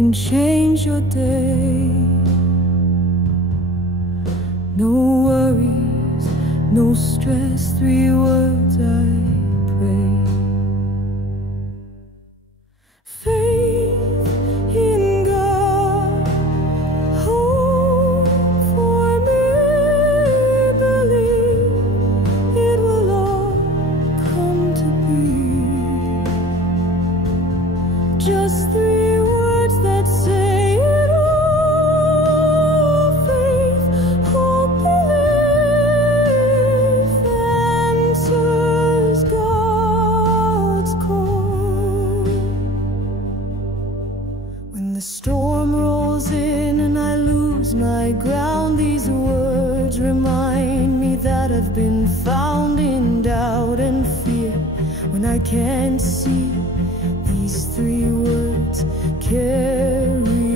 can change your day. No worries, no stress, 3 words I pray. Faith in God, hope for me, believe it will all come to be. Just 3 words that say it all. Faith, hope, belief answers God's call. When the storm rolls in and I lose my ground, these words remind me that I've been found in doubt and fear. When I can't see, these 3 words carry